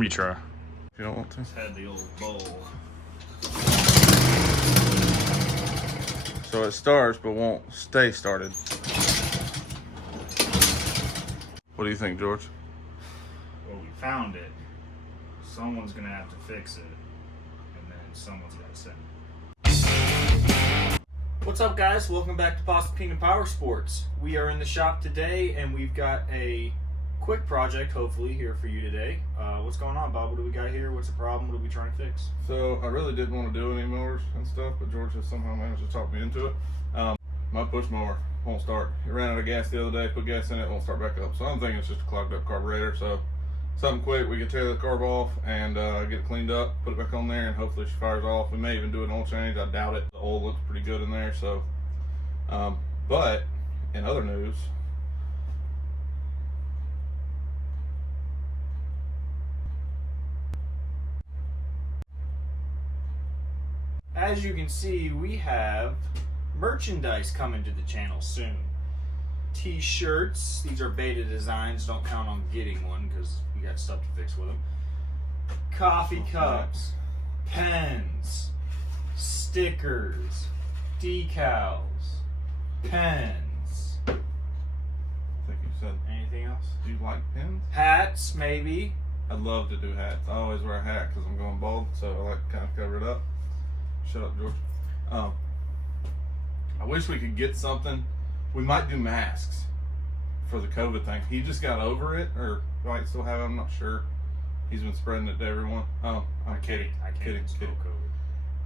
me try. If you don't want to. Just had the old bowl. So it starts but won't stay started. What do you think, George? Well, we found it. Someone's gonna have to fix it, and then someone's gotta send it. What's up, guys? Welcome back to Possum Powersports. We are in the shop today, and we've got a quick project, hopefully, here for you today. What's going on, Bob? What do we got here? What's the problem? What are we trying to fix? So I really didn't want to do any mowers and stuff, but George has somehow managed to talk me into it. My push mower won't start. It ran out of gas the other day, put gas in it, won't start back up. So I'm thinking it's just a clogged up carburetor. So something quick, we can tear the carb off and get it cleaned up, put it back on there, and hopefully she fires off. We may even do an oil change. I doubt it. The oil looks pretty good in there. So, but in other news, as you can see, we have merchandise coming to the channel soon. T-shirts. These are beta designs. Don't count on getting one because we got stuff to fix with them. Coffee cups, pens, stickers, decals, pens. I think you said. Anything else? Do you like pins? Hats, maybe. I'd love to do hats. I always wear a hat because I'm going bald, so I like to kind of cover it up. Shut up, George. I wish we could get something. We might do masks for the COVID thing. He just got over it, or might still have it. I'm not sure. He's been spreading it to everyone. Oh, I'm kidding. Kidding. COVID.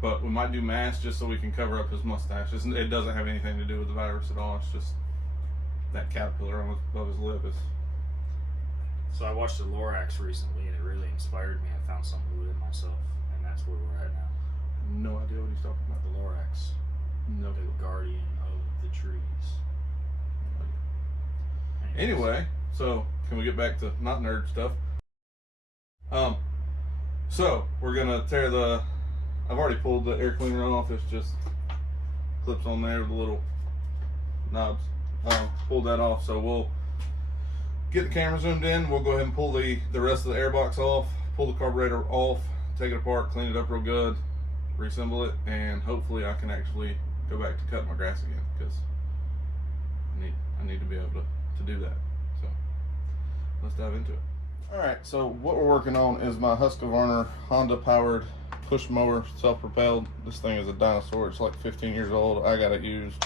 But we might do masks just so we can cover up his mustache. It doesn't have anything to do with the virus at all. It's just that caterpillar above his lip is. So I watched the Lorax recently, and it really inspired me. I found something within myself, and that's where we're at now. No idea what he's talking about. The Lorax, No the clue. guardian of the trees. Anyway, so can we get back to not nerd stuff? So we're gonna tear the. I've already pulled the air cleaner off. It's just clips on there with the little knobs. Pulled that off. So we'll get the camera zoomed in. We'll go ahead and pull the rest of the air box off. Pull the carburetor off. Take it apart. Clean it up real good. Reassemble it, and hopefully I can actually go back to cutting my grass again because I need to be able to do that. So let's dive into it. All right, so what we're working on is my Husqvarna Honda powered push mower, self-propelled. This thing is a dinosaur. It's like 15 years old. I got it used,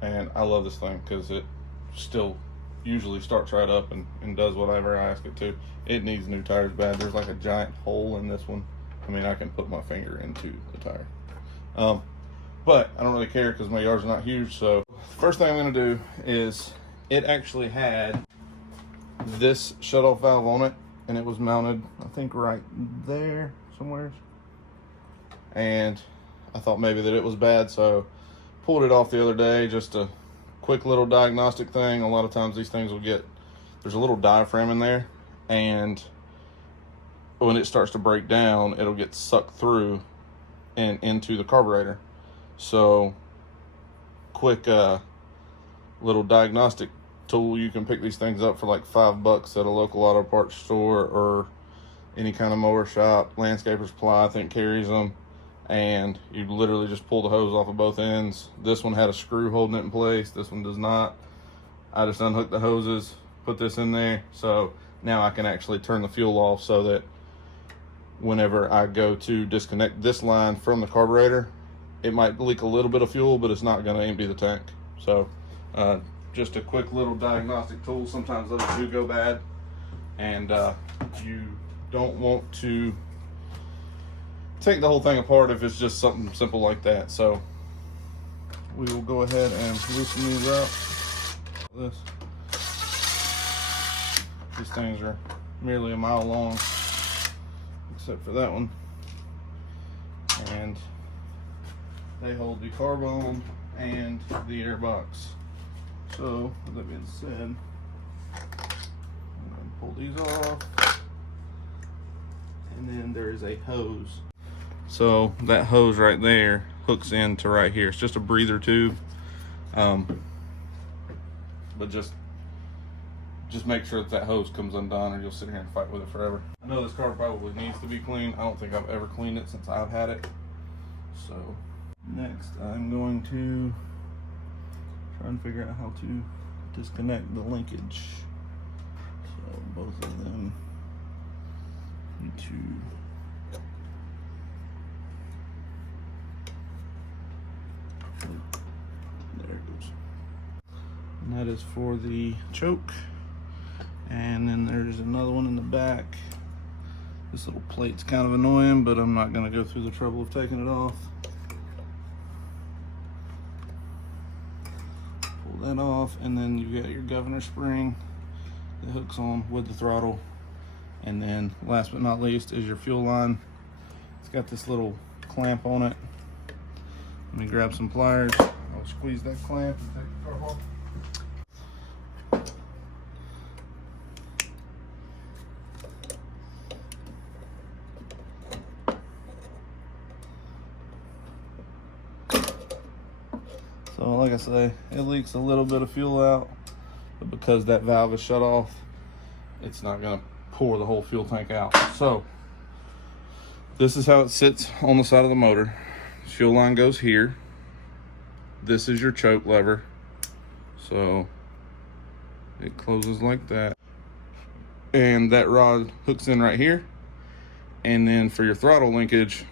and I love this thing because it still usually starts right up and does whatever I ask it to. It needs new tires bad. There's like a giant hole in this one. I mean, I can put my finger into the tire. But I don't really care because my yard's not huge. So first thing I'm going to do is, it actually had this shut-off valve on it, and it was mounted, I think, right there somewhere. And I thought maybe that it was bad, so pulled it off the other day. Just a quick little diagnostic thing. A lot of times these things will there's a little diaphragm in there, and when it starts to break down, it'll get sucked through and into the carburetor. So quick little diagnostic tool. You can pick these things up for like $5 at a local auto parts store or any kind of mower shop. Landscaper Supply, I think, carries them, and you literally just pull the hose off of both ends. This one had a screw holding it in place. This one does not. I just unhooked the hoses, put this in there, so now I can actually turn the fuel off so that whenever I go to disconnect this line from the carburetor, it might leak a little bit of fuel, but it's not going to empty the tank. So just a quick little diagnostic tool. Sometimes those do go bad, and you don't want to take the whole thing apart if it's just something simple like that. So we will go ahead and loosen these up. These things are merely a mile long, except for that one, and they hold the carb on and the air box. So with that being said, I'm going to pull these off, and then there is a hose. So that hose right there hooks into right here. It's just a breather tube, but just just make sure that hose comes undone, or you'll sit here and fight with it forever. I know this car probably needs to be cleaned. I don't think I've ever cleaned it since I've had it. So next I'm going to try and figure out how to disconnect the linkage. So both of them need to there it goes. And that is for the choke. And then there's another one in the back. This little plate's kind of annoying, but I'm not going to go through the trouble of taking it off. Pull that off, and then you've got your governor spring that hooks on with the throttle. And then last but not least is your fuel line. It's got this little clamp on it. Let me grab some pliers. I'll squeeze that clamp and take the carb off. So like I say, it leaks a little bit of fuel out, but because that valve is shut off, it's not gonna pour the whole fuel tank out. So this is how it sits on the side of the motor. Fuel line goes here. This is your choke lever. So it closes like that. And that rod hooks in right here. And then for your throttle linkage,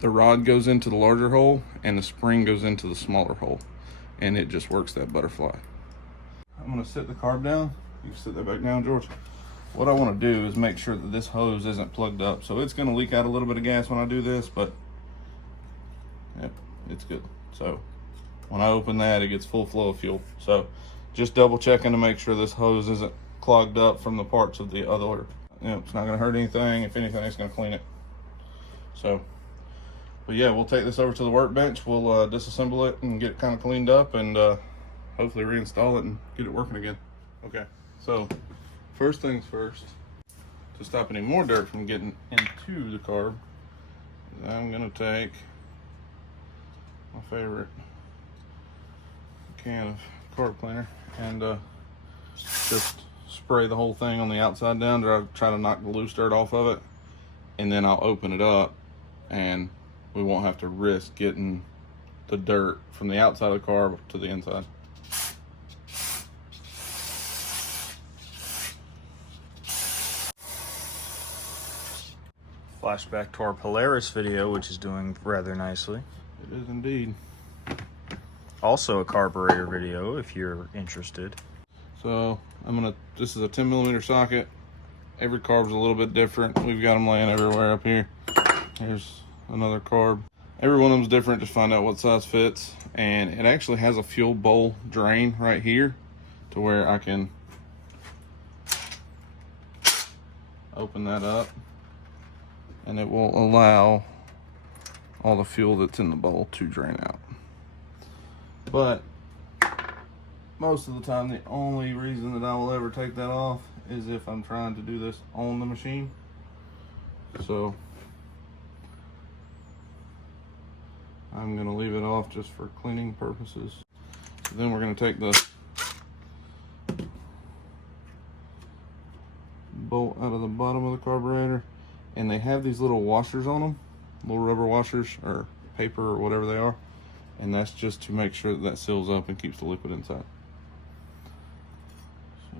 the rod goes into the larger hole and the spring goes into the smaller hole, and it just works that butterfly. I'm gonna sit the carb down. You can sit that back down, George. What I want to do is make sure that this hose isn't plugged up. So it's gonna leak out a little bit of gas when I do this, but yep, it's good. So when I open that, it gets full flow of fuel. So just double checking to make sure this hose isn't clogged up from the parts of the other. Yep, it's not gonna hurt anything. If anything, it's gonna clean it. So but yeah, we'll take this over to the workbench. We'll disassemble it and get it kind of cleaned up, and hopefully reinstall it and get it working again. Okay, so first things first, to stop any more dirt from getting into the carb, I'm gonna take my favorite can of carb cleaner and just spray the whole thing on the outside down to try to knock the loose dirt off of it, and then I'll open it up and we won't have to risk getting the dirt from the outside of the carb to the inside. Flashback to our Polaris video, which is doing rather nicely. It is indeed. Also a carburetor video if you're interested. So this is a 10mm socket. Every carb's a little bit different. We've got them laying everywhere up here. Here's another carb. Every one of them's different. Just find out what size fits. And it actually has a fuel bowl drain right here to where I can open that up, and it will allow all the fuel that's in the bowl to drain out. But most of the time, the only reason that I will ever take that off is if I'm trying to do this on the machine. So I'm going to leave it off just for cleaning purposes. So then we're going to take the bolt out of the bottom of the carburetor, and they have these little washers on them, little rubber washers or paper or whatever they are, and that's just to make sure that that seals up and keeps the liquid inside. So,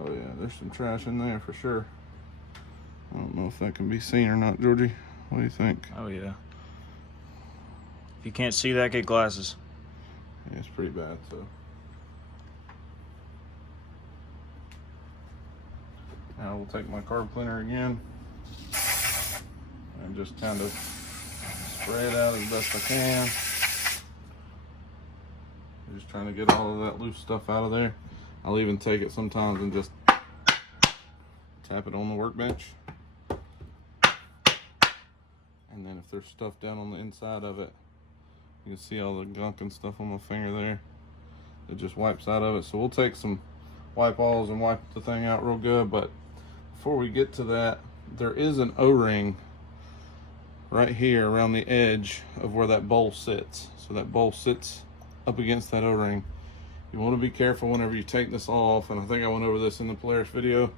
oh yeah, there's some trash in there for sure. I don't know if that can be seen or not, Georgie. What do you think? Oh yeah. If you can't see that, get glasses. Yeah, it's pretty bad, so. Now we'll take my carb cleaner again and just kind of spray it out as best I can. I'm just trying to get all of that loose stuff out of there. I'll even take it sometimes and just tap it on the workbench. And then if there's stuff down on the inside of it, you can see all the gunk and stuff on my finger there. It just wipes out of it. So we'll take some wipe alls and wipe the thing out real good. But before we get to that, there is an O-ring right here around the edge of where that bowl sits. So that bowl sits up against that O-ring. You want to be careful whenever you take this off, and I think I went over this in the Polaris video.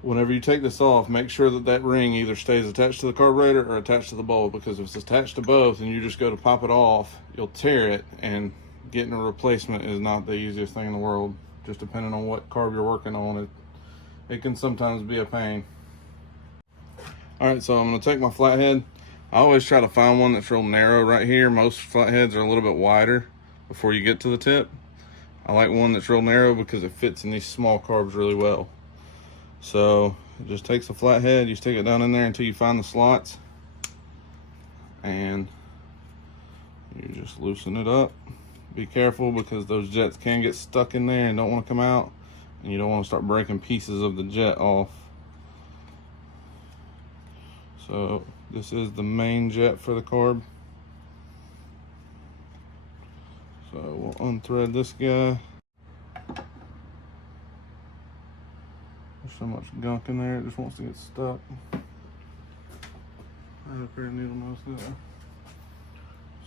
Whenever you take this off, make sure that that ring either stays attached to the carburetor or attached to the bowl, because if it's attached to both and you just go to pop it off, you'll tear it, and getting a replacement is not the easiest thing in the world. Just depending on what carb you're working on, it can sometimes be a pain. All right, so I'm gonna take my flathead. I always try to find one that's real narrow right here. Most flatheads are a little bit wider before you get to the tip. I like one that's real narrow because it fits in these small carbs really well. So it just takes a flathead, you stick it down in there until you find the slots, and you just loosen it up. Be careful because those jets can get stuck in there and don't want to come out, and you don't want to start breaking pieces of the jet off. So this is the main jet for the carb. So we'll unthread this guy. There's so much gunk in there, it just wants to get stuck. I have a pair of needle nose there.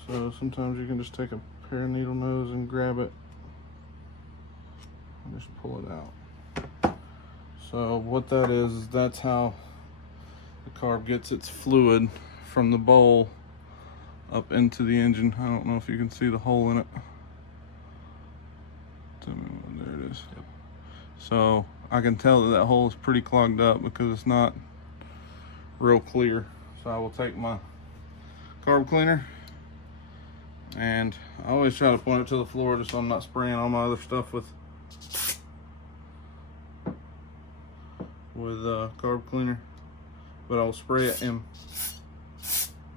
So sometimes you can just take a pair of needle nose and grab it and just pull it out. So what that is that's how the carb gets its fluid from the bowl up into the engine. I don't know if you can see the hole in it. Tell me when, there it is. Yep. So I can tell that that hole is pretty clogged up because it's not real clear. So I will take my carb cleaner, and I always try to point it to the floor just so I'm not spraying all my other stuff with carb cleaner, but I'll spray it in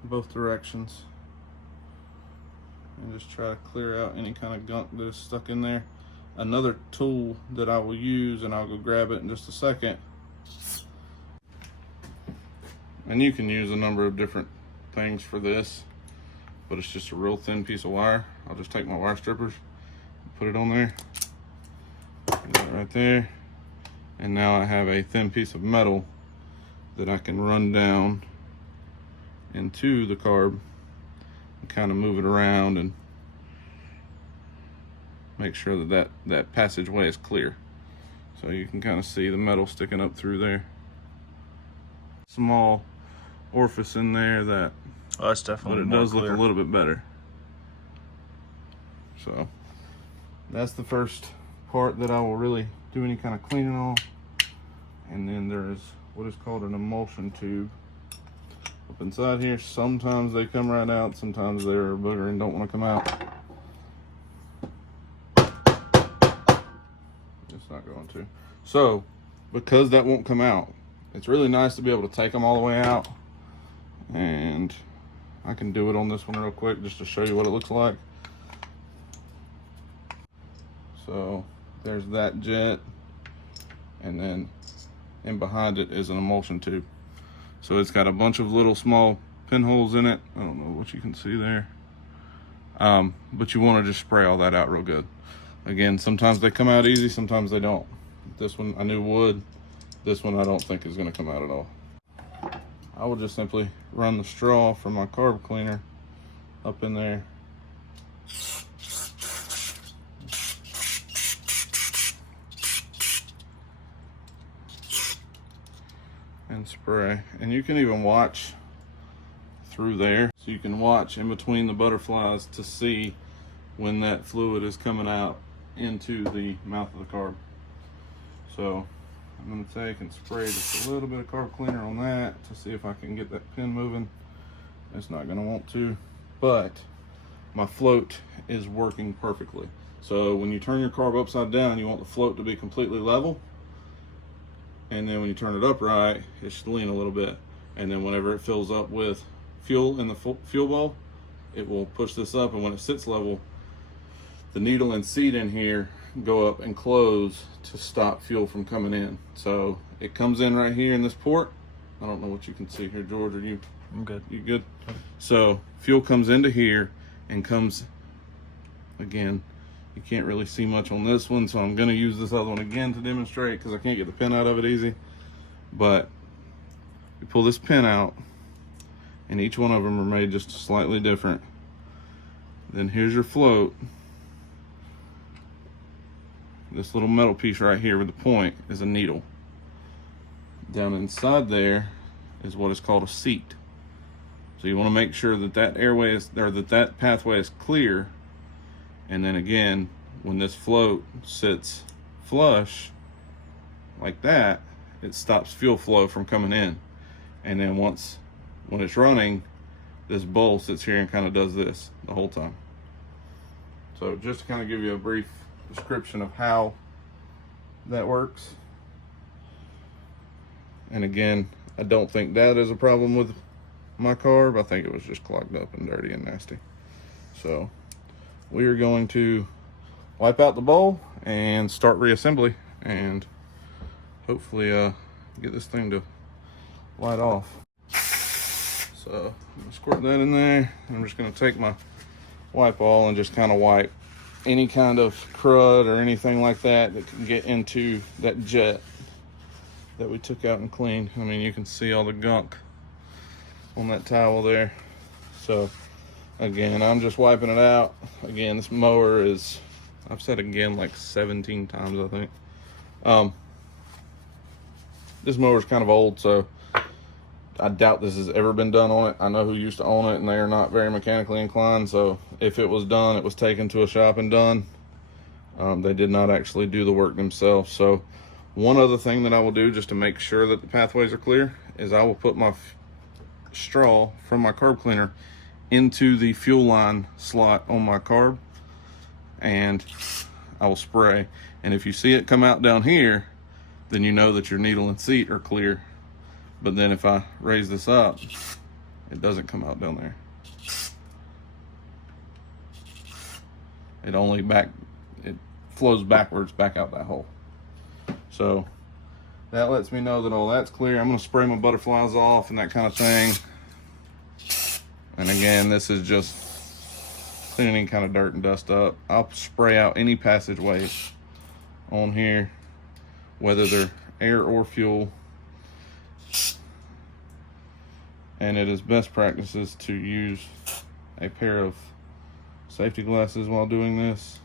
both directions and just try to clear out any kind of gunk that is stuck in there. Another tool that I will use, and I'll go grab it in just a second, and you can use a number of different things for this, but it's just a real thin piece of wire. I'll just take my wire strippers, put it on there, put that right there, and now I have a thin piece of metal that I can run down into the carb and kind of move it around and make sure that that passageway is clear. So you can kind of see the metal sticking up through there. Small orifice in there that, oh, that's definitely, but it does look a little bit better. So that's the first part that I will really do any kind of cleaning on. And then there's what is called an emulsion tube up inside here. Sometimes they come right out, sometimes they're a booger and don't want to come out. It's not going to. So because that won't come out, it's really nice to be able to take them all the way out, and I can do it on this one real quick just to show you what it looks like. So there's that jet, and then in behind it is an emulsion tube. So it's got a bunch of little small pinholes in it. I don't know what you can see there, but you want to just spray all that out real good. Again, sometimes they come out easy, sometimes they don't. This one I knew would. This one I don't think is going to come out at all. I will just simply run the straw from my carb cleaner up in there. And spray. And you can even watch through there. So you can watch in between the butterflies to see when that fluid is coming out into the mouth of the carb. So I'm going to take and spray just a little bit of carb cleaner on that to see if I can get that pin moving. It's not going to want to, but my float is working perfectly. So when you turn your carb upside down, you want the float to be completely level, and then when you turn it upright, it should lean a little bit, and then whenever it fills up with fuel in the fuel bowl, it will push this up, and when it sits level, the needle and seat in here go up and close to stop fuel from coming in. So it comes in right here in this port. I don't know what you can see here, George. Are you? I'm good. You good? So fuel comes into here and comes, again, you can't really see much on this one, so I'm going to use this other one again to demonstrate because I can't get the pin out of it easy. But you pull this pin out, and each one of them are made just slightly different. Then here's your float. this little metal piece right here with the point is a needle. Down inside there is what is called a seat. So you want to make sure that that airway is, or that pathway is clear. And then again, when this float sits flush like that, it stops fuel flow from coming in. And then when it's running, this bowl sits here and kind of does this the whole time. So just to kind of give you a brief description of how that works. And again, I don't think that is a problem with my carb. I think it was just clogged up and dirty and nasty. So we are going to wipe out the bowl and start reassembly and hopefully get this thing to light off. So I'm gonna squirt that in there. I'm just gonna take my wipe all and just kind of wipe any kind of crud or anything like that that can get into that jet that we took out and cleaned. I mean, you can see all the gunk on that towel there. So again, I'm just wiping it out. Again, this mower is, I've said again like 17 times, I think. This mower is kind of old, so I doubt this has ever been done on it. I know who used to own it and they are not very mechanically inclined. So if it was done, it was taken to a shop and done. They did not actually do the work themselves. So one other thing that I will do just to make sure that the pathways are clear is I will put my straw from my carb cleaner into the fuel line slot on my carb, and I will spray. And if you see it come out down here, then you know that your needle and seat are clear. But then if I raise this up, it doesn't come out down there. It flows backwards back out that hole. So that lets me know that all that's clear. I'm gonna spray my butterflies off and that kind of thing. And again, this is just cleaning any kind of dirt and dust up. I'll spray out any passageways on here, whether they're air or fuel. And it is best practices to use a pair of safety glasses while doing this.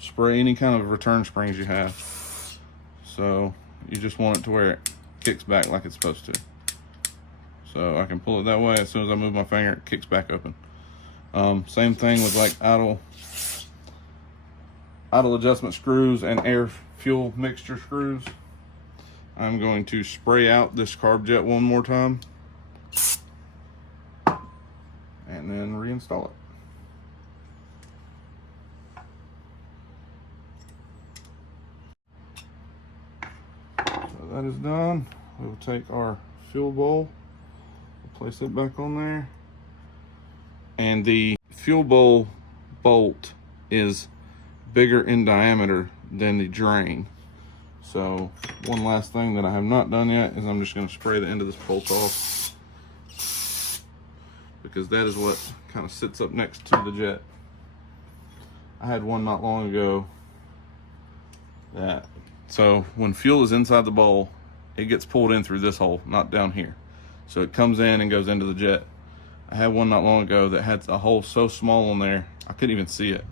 Spray any kind of return springs you have. So you just want it to where it kicks back like it's supposed to. So I can pull it that way. As soon as I move my finger, it kicks back open. Same thing with like idle adjustment screws and air fuel mixture screws. I'm going to spray out this carb jet one more time and then reinstall it. So that is done. We will take our fuel bowl, place it back on there. And the fuel bowl bolt is bigger in diameter than the drain. So one last thing that I have not done yet is I'm just going to spray the end of this bolt off, because that is what kind of sits up next to the jet. I had one not long ago so when fuel is inside the bowl, it gets pulled in through this hole, not down here. So it comes in and goes into the jet. I had one not long ago that had a hole so small on there, I couldn't even see it.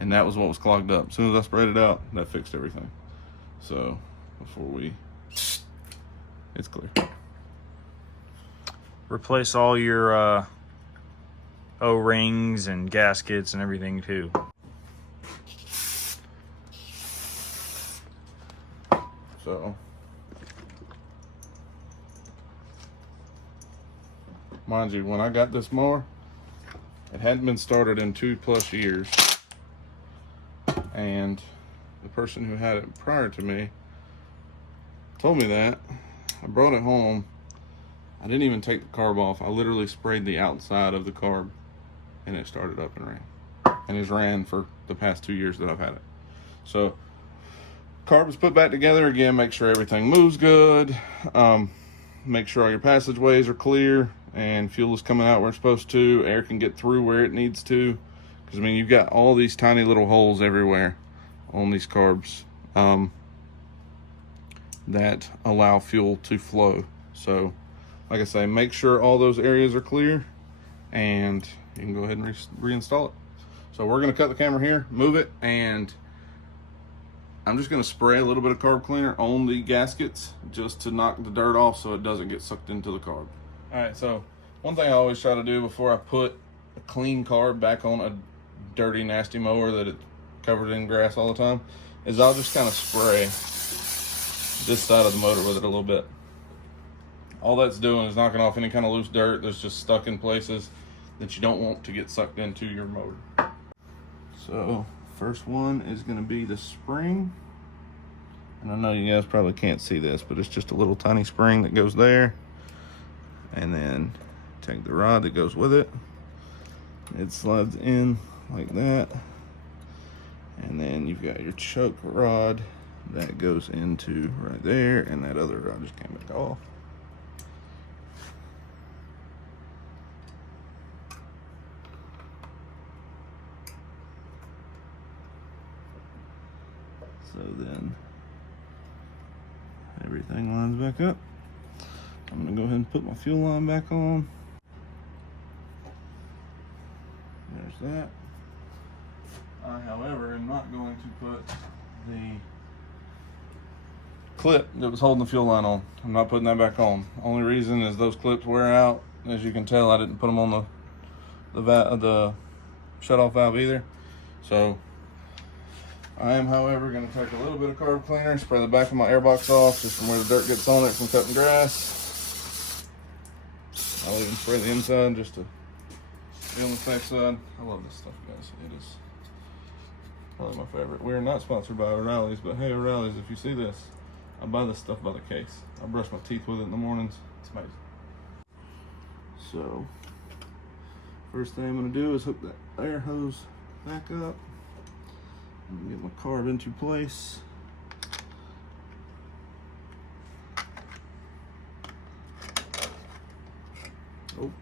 And that was what was clogged up. As soon as I sprayed it out, that fixed everything. So it's clear. Replace all your O-rings and gaskets and everything too. So mind you, when I got this mower, it hadn't been started in 2+ years. And the person who had it prior to me told me that. I brought it home. I didn't even take the carb off. I literally sprayed the outside of the carb and it started up and ran. And it's ran for the past 2 years that I've had it. So carb is put back together again. Make sure everything moves good. Make sure all your passageways are clear and fuel is coming out where it's supposed to. Air can get through where it needs to. Because I mean, you've got all these tiny little holes everywhere on these carbs that allow fuel to flow. So like I say, make sure all those areas are clear and you can go ahead and reinstall it. So we're gonna cut the camera here, move it, and I'm just gonna spray a little bit of carb cleaner on the gaskets just to knock the dirt off so it doesn't get sucked into the carb. All right, so one thing I always try to do before I put a clean carb back on a dirty, nasty mower that it's covered in grass all the time is I'll just kind of spray this side of the motor with it a little bit. All that's doing is knocking off any kind of loose dirt that's just stuck in places that you don't want to get sucked into your motor. So first one is going to be the spring, and I know you guys probably can't see this, but it's just a little tiny spring that goes there, and then take the rod that goes with it. It slides in like that, and then you've got your choke rod that goes into right there, and that other rod just came back off. So then everything lines back up. I'm gonna go ahead and put my fuel line back on. There's that. I, however, am not going to put the clip that was holding the fuel line on. I'm not putting that back on. Only reason is those clips wear out. As you can tell, I didn't put them on the shut-off valve either. So I am, however, going to take a little bit of carb cleaner, spray the back of my airbox off just from where the dirt gets on it from cutting grass. I'll even spray the inside just to be on the safe side. I love this stuff, guys. It is probably my favorite. We're not sponsored by O'Reilly's, but hey, O'Reilly's, if you see this, I buy this stuff by the case. I brush my teeth with it in the mornings. It's amazing. So, first thing I'm going to do is hook that air hose back up. And get my carb into place. Oh. Okay.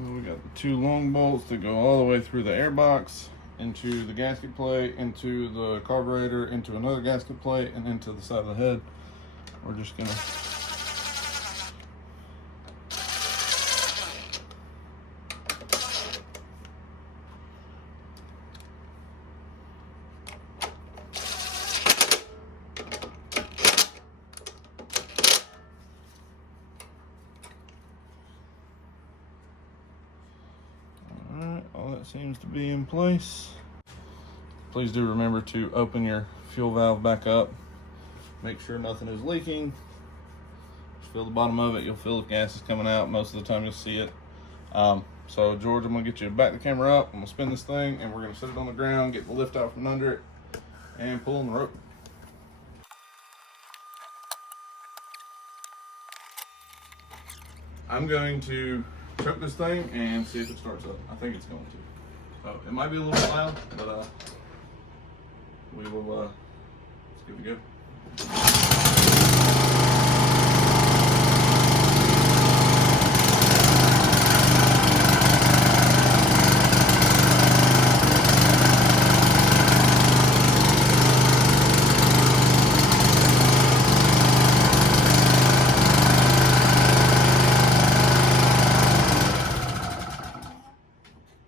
We got the two long bolts that go all the way through the airbox, into the gasket plate, into the carburetor, into another gasket plate, and into the side of the head. We're just gonna all that seems to be in place. Please do remember to open your fuel valve back up. Make sure nothing is leaking. Just feel the bottom of it. You'll feel the gas is coming out. Most of the time you'll see it. So George, I'm gonna get you to back the camera up. I'm gonna spin this thing and we're gonna set it on the ground, get the lift out from under it, and pull on the rope. I'm going to choke this thing and see if it starts up. I think it's going to. So it might be a little loud, but we will let's give it a go.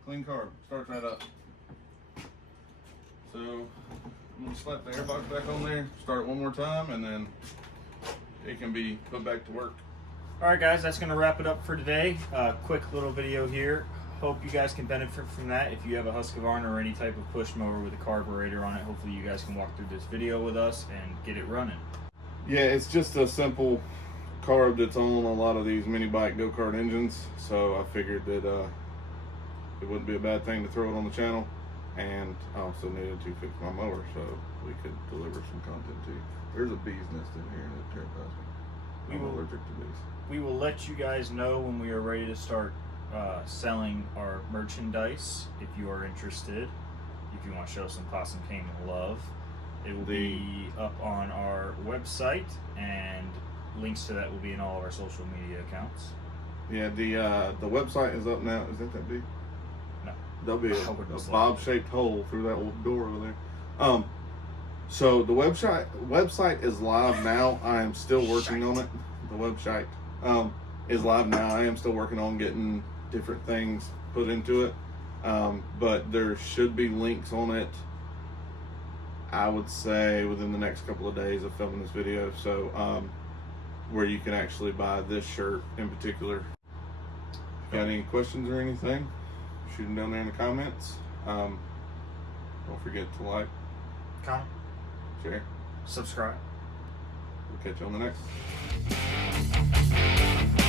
Clean carb, starts right up. So I'm gonna slap the airbox back on there, start it one more time, and then it can be put back to work. All right, guys, that's going to wrap it up for today. Quick little video here. Hope you guys can benefit from that. If you have a Husqvarna or any type of push mower with a carburetor on it, hopefully you guys can walk through this video with us and get it running. Yeah, it's just a simple carb that's on a lot of these mini bike go-kart engines, so I figured that it wouldn't be a bad thing to throw it on the channel. And I also needed to fix my mower so we could deliver some content to you. There's a bee's nest in here and it terrifies me. I'm allergic to bees. We will let you guys know when we are ready to start selling our merchandise. If you are interested, if you want to show some Possum King love, it will be up on our website, and links to that will be in all of our social media accounts. Yeah, the website is up now. Is that bee? No. There'll be a bob-shaped hole through that little door over there. So the website is live now. I am still working on it. The website is live now. I am still working on getting different things put into it. But there should be links on it, I would say, within the next couple of days of filming this video. So where you can actually buy this shirt in particular. If you got any questions or anything, shoot them down there in the comments. Don't forget to like, comment, share, subscribe. We'll catch you on the next.